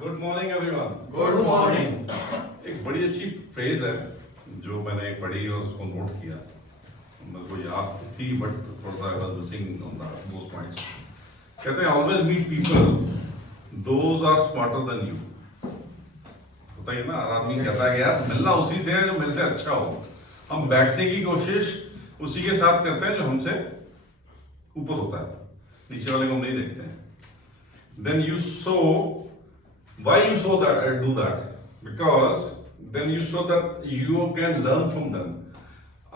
Good morning everyone. Good morning. एक बड़ी अच्छी फ्रेज है जो मैंने पढ़ी और उसको नोट किया, मेरे को याद थी बट थोड़ा सा I was missing on those points. कहते हैं always meet people those are smarter than you. होता है ना, हर आदमी कहता है कि यार मिलना उसी से है जो मेरे से अच्छा हो। हम बैठने की कोशिश उसी के साथ करते हैं जो हमसे ऊपर होता है, नीचे वाले को हम नहीं देखते हैं। Then you show why you show that do that because then you show that you can learn from them.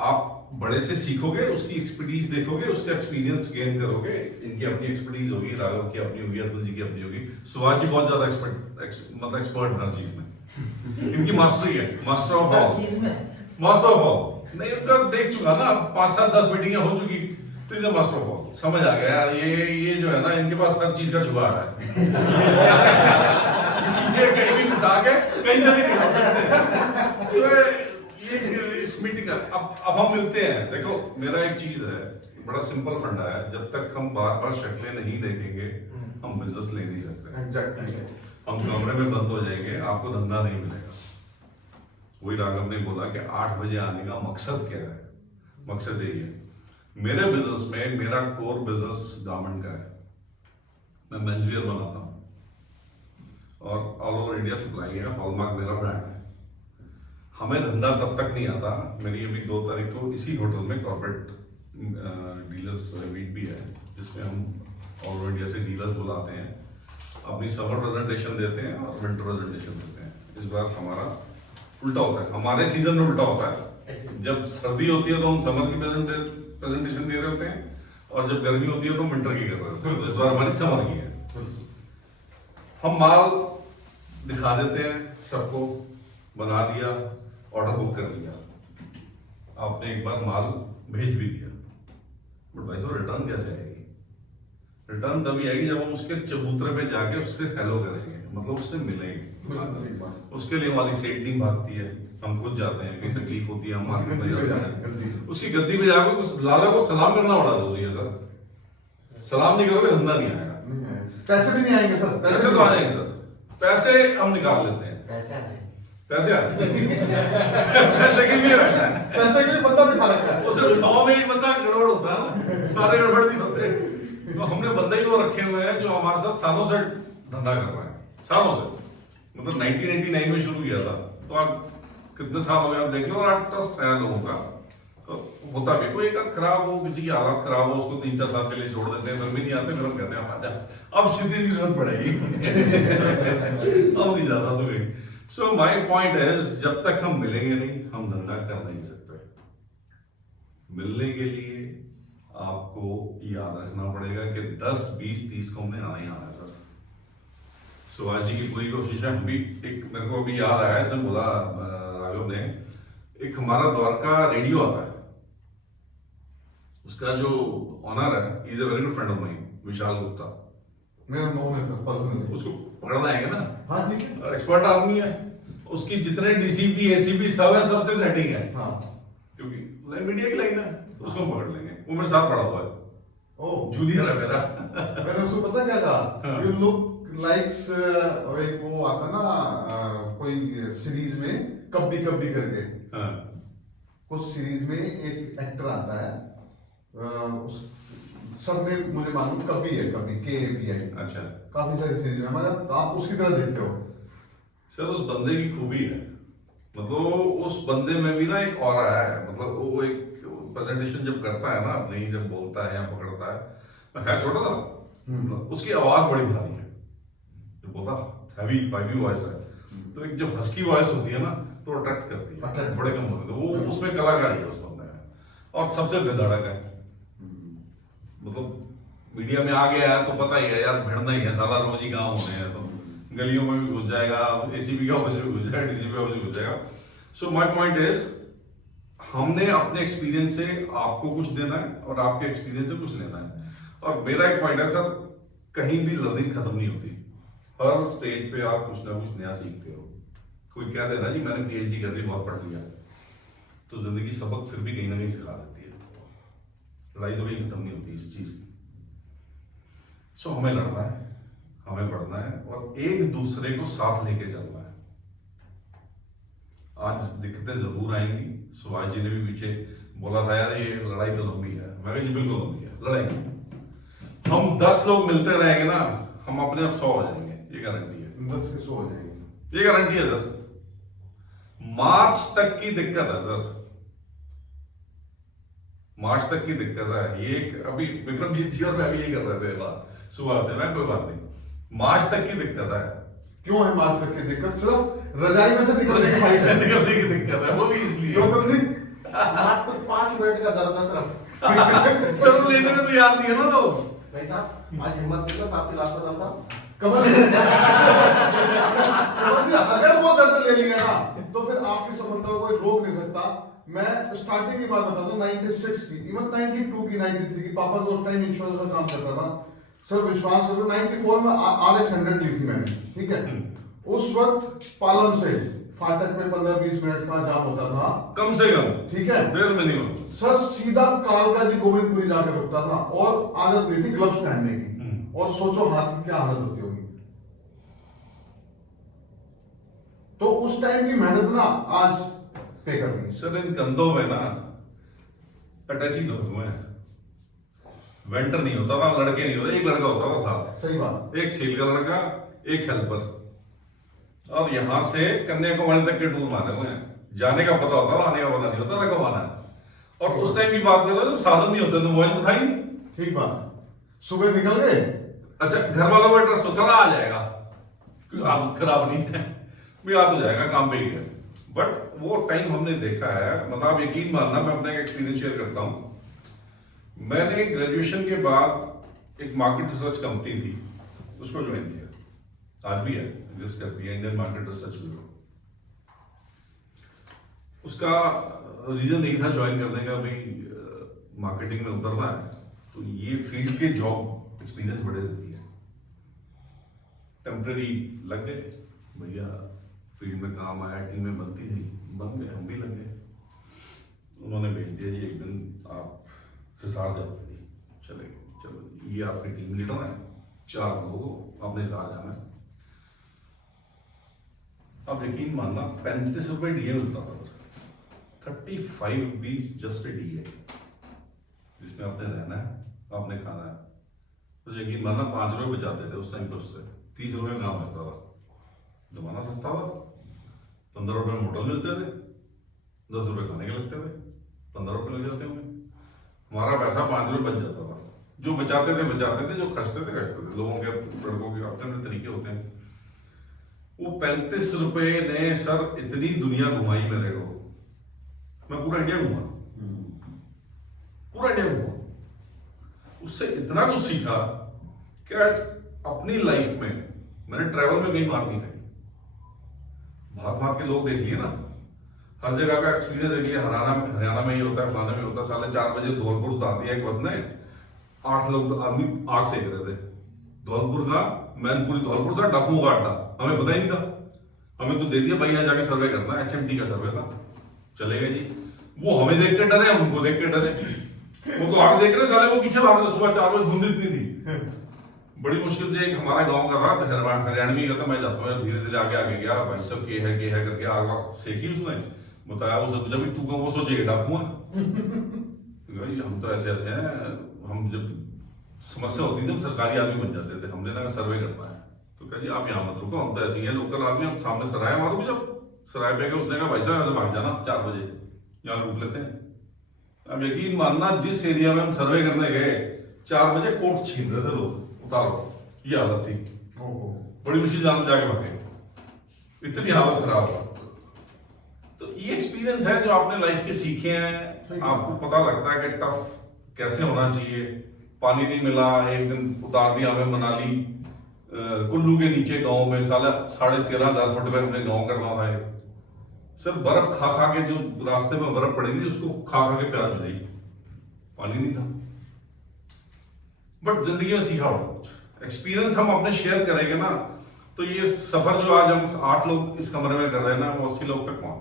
आप बड़े से सीखोगे, उसकी एक्सपर्टीज देखोगे, उसका एक्सपीरियंस गेन करोगे। इनकी अपनी एक्सपर्टीज होगी, राघव की अपनी होगी, अतुल जी की अपनी होगी, सुभाष जी बहुत ज्यादा एक्सपर्ट हर चीज में। इनकी मास्टरी है, मास्टर ऑफ ऑल चीज में, मास्टर ऑफ ऑल। नहीं, उनका देख चुका ना, 5-7-10 मीटिंगें हो चुकी, तो इज मास्टर ऑफ ऑल। समझ आ गया यार, ये जो है ना, इनके पास हर चीज का जुगाड़ है। ये कहीं भी घुसा के कहीं से भी निकाल सकते हैं। ये इस मीटिंग अब हम मिलते हैं। देखो, मेरा एक चीज है, बड़ा सिंपल फंडा है, जब तक हम बार बार शक्लें नहीं देखेंगे हम बिजनेस ले नहीं सकते। हम कमरे में बंद हो जाएंगे, आपको धंधा नहीं मिलेगा। वही राघव ने बोला कि 8 बजे आने का मकसद क्या है। मकसद यही है। मेरे बिजनेस में मेरा कोर बिजनेस गारमेंट का है। मैं मेंसवियर बनाता हूँ और ऑल ओवर इंडिया सप्लाई है। हॉलमार्क मेरा ब्रांड है। हमें धंधा तब तक नहीं आता। मेरी अभी 2 तारीख को इसी होटल में कॉर्पोरेट डीलर्स मीट भी है, जिसमें हम ऑल ओवर इंडिया से डीलर्स बुलाते हैं, अपनी समर प्रेजेंटेशन देते हैं और विंटर प्रेजेंटेशन देते हैं। इस बार हमारा उल्टा होता है, हमारे सीजन में उल्टा होता है। जब सर्दी होती है तो हम समर की प्रेजेंटेशन दे रहे होते हैं, और जब गर्मी होती है तो विंटर की कर रहे होते हैं। तो इस बार हमारी समर की है। हम माल दिखा देते हैं, सबको बना दिया, ऑर्डर बुक कर दिया, आपने एक बार माल भेज भी दिया, बट भाई साहब रिटर्न कैसे आएगी? रिटर्न तभी आएगी जब हम उसके चबूतरे पे जाके उससे हेलो करेंगे, मतलब उससे मिलेंगे। उसके लिए हमारी सेट टीम भागती है, हम खुद जाते हैं, कोई तकलीफ होती है हम मार्केट में जाते हैं, उसकी गद्दी पे जाकर उस लाला को सलाम करना बड़ा जरूरी है सर। सलाम नहीं करोगे धंधा नहीं आएगा। पैसे भी नहीं आएंगे सर। पैसे तो आ जाएंगे सर, पैसे हम निकाल लेते हैं। पैसे आ पैसे पैसे के लिए रहता है, पैसे के लिए बंदा बिठा रखा है। उसे 100 में एक बंदा गड़बड़ होता है, सारे गड़बड़ नहीं होते। तो हमने बंदे ही वो रखे हुए हैं जो हमारे साथ सालों से धंधा कर रहे हैं, सालों से। मतलब 1989 में शुरू किया था, तो आप कितने साल हो गए आप देख लो। और आज ट्रस्ट है लोगों का, तो होता भी कोई एक खराब हो, किसी की हालत खराब हो, उसको 3-4 साल के लिए छोड़ देते हैं, फिर भी नहीं आते, फिर हम कहते हैं आजा, अब सीधी की जरूरत पड़ेगी। अब नहीं जाता तुम्हें। सो माय पॉइंट इज, जब तक हम मिलेंगे नहीं हम धंधा कर नहीं सकते। मिलने के लिए आपको याद रखना पड़ेगा कि 10, 20, 30 को हमने आना ही आना है सर। सुभाष जी की पूरी कोशिश है। हम भी एक, मेरे को अभी याद आया, ऐसे बोला राघव ने, एक हमारा द्वारका रेडियो आता है, उसका जो ऑनर है, is a very good friend of mine, Vishal Gupta. मेरा नोन है सर पर्सनली। उसको पकड़ना है ना? हाँ ठीक है, एक्सपर्ट आदमी है। उसकी जितने डीसीपी एसीपी सब है, सबसे सेटिंग है। हाँ, क्योंकि मीडिया की लाइन है, तो उसको पकड़ लेंगे। वो मेरे साथ पड़ा हुआ है, ओ जूनियर है मेरा। मैंने उसको पता क्या कहा, यू लुक लाइक्स, एक वो आता ना कोई सीरीज में, कब्बी कब्बी करके। हाँ। उस सीरीज में एक एक्टर आता है, उस सबने मुझे मालूम कब्बी है, कब्बी KABI। अच्छा, काफी सारी सीरीज में, मगर आप उसकी तरह देखते हो सर। उस बंदे की खूबी है, मतलब उस बंदे में भी ना एक ऑरा है। मतलब वो एक प्रेजेंटेशन जब करता है ना अपनी, जब बोलता है या पकड़ता है छोटा सा, मतलब उसकी आवाज बड़ी भारी है, जो बोलता हैवी पाइपी वॉइस है। तो एक जब हस्की वॉइस होती है ना, तो अट्रैक्ट करती है, बड़े कम होते हैं। वो उसमें कलाकारी है उस बंदे में, और सबसे बेधड़क है। मतलब मीडिया में आ गया है तो पता ही है यार, भिड़ना ही है साला, रोज ही गाँव होने हैं, तो गलियों में भी घुस जाएगा, एसीपी का ऑफिस में घुस जाएगा, डीसीपी का ऑफिस में घुस जाएगा। सो माय पॉइंट इज, हमने अपने एक्सपीरियंस से आपको कुछ देना है और आपके एक्सपीरियंस से कुछ लेना है। और मेरा एक पॉइंट है सर, कहीं भी लर्निंग खत्म नहीं होती। हर स्टेज पे आप कुछ ना कुछ नया सीखते हो। कोई कह दे ना जी मैंने PhD कर ली, बहुत पढ़ लिया, तो जिंदगी सबक फिर भी कहीं ना कहीं सिखा देती है। लड़ाई तो कहीं खत्म नहीं होती इस चीज की। सो हमें लड़ना है, हमें बढ़ना है और एक दूसरे को साथ लेके चलना है। आज दिक्कतें जरूर आएंगी। सुभाष जी ने भी पीछे बोला था यार ये लड़ाई तो लंबी है, मैं भी बिल्कुल लंबी है, लड़ाई। हम 10 लोग मिलते रहेंगे ना, हम अपने आप 100 हो जाएंगे, ये गारंटी है। 10 के 100 हो जाएंगे, ये गारंटी है सर। मार्च तक की दिक्कत है सर, मार्च तक की दिक्कत है। ये अभी विक्रमजीत जी और मैं भी यही कर रहे थे बात सुबह आते, मैं कोई बात नहीं, मार्च तक की दिक्कत है। क्यों है मार्च तक की दिक्कत? सिर्फ रजाई में से निकलने की फाइट से है। निकलने की दिक्कत है, वो भी इसलिए। गौतम जी, मात्र 5 मिनट का दर्द है सिर्फ। सर वो लेने में तो याद नहीं है ना लोग। भाई साहब आज हिम्मत नहीं कर, आपके लास्ट में था कमल जी, कमल जी, अगर वो दर्द ले लिया ना तो फिर आपकी सफलता को कोई रोक नहीं सकता। मैं स्टार्टिंग की बात बताता हूँ, 96 की, इवन 92 की, 93 की। पापा को उस टाइम इंश्योरेंस का काम करता था सर, विश्वास करो 94 में RX 100 ली थी मैंने, ठीक है। उस वक्त पालम से फाटक में 15-20 मिनट का जाम होता था कम से कम, ठीक है, बेर मिनिमम। सर सीधा कालका जी गोविंदपुरी जाकर रुकता था और आदत नहीं थी ग्लव्स पहनने की। और सोचो हाथ की क्या हालत होती होगी। तो उस टाइम की मेहनत ना आज पे कर गई। सर इन कंधों में ना अटैची दो हुए हैं। वेंटर नहीं होता था, लड़के नहीं होते, एक लड़का होता था साथ, सही बात। एक छील का लड़का, एक हेल्पर। और यहां से कन्याकुमारी तक के टूर मारे हुए हैं। जाने का पता होता था, आने का पता नहीं होता था कब आना है। और उस टाइम की बात कर रहे हो जब साधन नहीं होते तो मोबाइल तो था ही नहीं। ठीक बात। सुबह निकल गए, अच्छा घर वालों को इंटरेस्ट होता था, आ जाएगा, कोई आदत खराब नहीं है, भी याद हो जाएगा, काम पे ही है। बट वो टाइम हमने देखा है, मतलब आप यकीन मानना, मैं अपना एक एक्सपीरियंस शेयर करता हूं। मैंने ग्रेजुएशन के बाद एक मार्केट रिसर्च कंपनी थी, उसको ज्वाइन किया, आज भी है, एग्जिस्ट करती है, इंडियन मार्केट रिसर्च ब्यूरो। उसका रीजन यही था ज्वाइन करने का, भाई मार्केटिंग में उतरना है तो ये फील्ड के जॉब एक्सपीरियंस बड़े देती है। टेम्परेरी लग गए भैया, फील्ड में काम आया, टीम में बनती थी, बन गए, हम भी लग गए। उन्होंने भेज दिया जी एक दिन आप हिसार जाओ जी, चले गए, चलो ये आपकी टीम लीडर है, 4 लोगों को अपने हिसार जाना है। अब यकीन मानना 35 रुपए डीए मिलता था, 35 रुपीज जस्ट डीए, जिसमें आपने रहना है, आपने खाना है। तो यकीन मानना 5 रुपए बचाते थे उस टाइम पे, उससे 30 रुपए में काम होता था। जमाना सस्ता था, 15 रुपए में होटल मिलते थे, 10 रुपए खाने के लगते थे, 15 रुपए लग जाते होंगे, हमारा पैसा 5 रुपए बच जाता था। जो बचाते थे, जो खर्चते थे। लोगों के, लड़कों के अपने अपने तरीके होते हैं। वो 35 रुपए ने सर इतनी दुनिया घुमाई मेरे को, मैं पूरा इंडिया घूमा, पूरा इंडिया घूमा। उससे इतना कुछ सीखा कि आज अपनी लाइफ में मैंने ट्रैवल में कहीं मार नहीं खाई। भाग के लोग देख लिए ना, हर जगह का एक्सपीरियंस देख लिया। हरियाणा में ये होता है, फलाने में होता है। साले 4 बजे धौलपुर उतार दिया एक बस ने, 8 लोग आदमी आग सेक रहे थे। धौलपुर का मैनपुरी, धौलपुर से डाकू का अड्डा, हमें पता ही नहीं था। हमें तो दे दिया भाई यहाँ जाके सर्वे करना है, HMT का सर्वे था, चले गए जी। वो हमें देख के डरे, हम उनको देख के डरे। वो तो आगे देख रहे साले, वो पीछे भाग रहे। सुबह 4 बजे धुंध इतनी थी, बड़ी मुश्किल से एक हमारा गांव का रहा, हरियाणवी का था। मैं जाता हूँ, धीरे धीरे आगे गया, भाई सब के है करके आग वक्त सेकी उसने, बताया। उसने पूछा भी तू वो सोचेगा डाकू है। हम तो ऐसे हैं, हम जब समस्या होती थी हम सरकारी आदमी बन जाते थे। हमने ना सर्वे करना है तो कहा जी आप यहाँ मत रुको, हम तो ऐसे ही हैं लोकल आदमी, हम सामने सराय मारो। जब सराय पे गए, उसने कहा भाई साहब यहाँ से भाग जाना, 4 बजे यहाँ रुक लेते हैं। अब यकीन मानना, जिस एरिया में हम सर्वे करने गए, 4 बजे कोर्ट छीन रहे थे लोग, उतारो, ये हालत थी। बड़ी मुश्किल जान जाके भागे, इतनी हालत खराब हुआ। तो ये एक्सपीरियंस है जो आपने लाइफ के सीखे हैं। आपको पता लगता है कि टफ कैसे होना चाहिए। पानी नहीं मिला, एक दिन उतार दिया हमें मनाली, कुल्लू के नीचे गांव में, साला 13,500 फुट पे हमने गांव करना था। सिर्फ बर्फ खा के, जो रास्ते में बर्फ पड़ी थी उसको खा के प्यास बुझाई, पानी नहीं था। बट जिंदगी में सीखा बहुत। एक्सपीरियंस हम अपने शेयर करेंगे ना, तो ये सफर जो आज हम 8 लोग इस कमरे में कर रहे हैं ना, वो 80 लोग तक पहुंच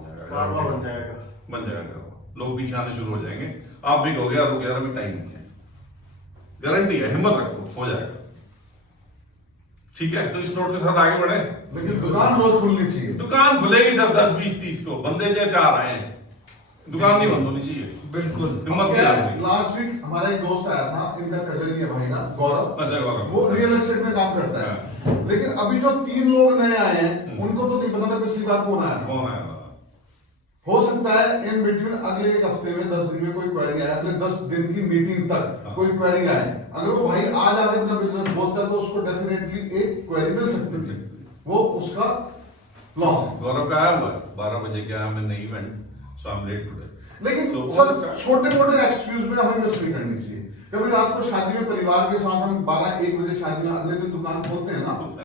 जाएगा, बन जाएगा। लोग पीछे आने शुरू हो जाएंगे। आप भी कहोगे यार रुक यार, अभी टाइम नहीं है। गारंटी है, हिम्मत रखो, हो जाएगा। ठीक है, तो इस नोट के साथ आगे बढ़े। लेकिन दुकान रोज खुलनी चाहिए। दुकान खुलेगी सर 10 20 30 को, बंदे जो चाह रहे हैं दुकान नहीं बंद होनी चाहिए। बिल्कुल। हिम्मत नहीं आती। लास्ट वीक हमारा एक दोस्त आया था, इनका कजन ही है भाई का, गौरव। अच्छा गौरव, वो रियल एस्टेट में काम करता है। लेकिन अभी जो 3 लोग नए आए हैं उनको तो नहीं पता था पिछली बार कौन आया था। कौन आया था? हो सकता है इन बिटवीन अगले एक हफ्ते में 10 दिन में कोई क्वेरी आए, अगले 10 दिन की मीटिंग तक कोई क्वेरी आए। अगर वो भाई आज आके अपना बिजनेस बोलता है तो उसको डेफिनेटली एक क्वेरी मिल सकती है, वो उसका लॉस है। गौरव का आया हुआ 12 बजे के आया, मैं नहीं event, so I am late today. लेकिन So, सर वो- छोटे मोटे एक्सक्यूज में हमें मिस नहीं करनी चाहिए। कभी रात को शादी में परिवार के साथ हम 12-1 बजे शादी में अगले दिन दुकान खोलते हैं ना,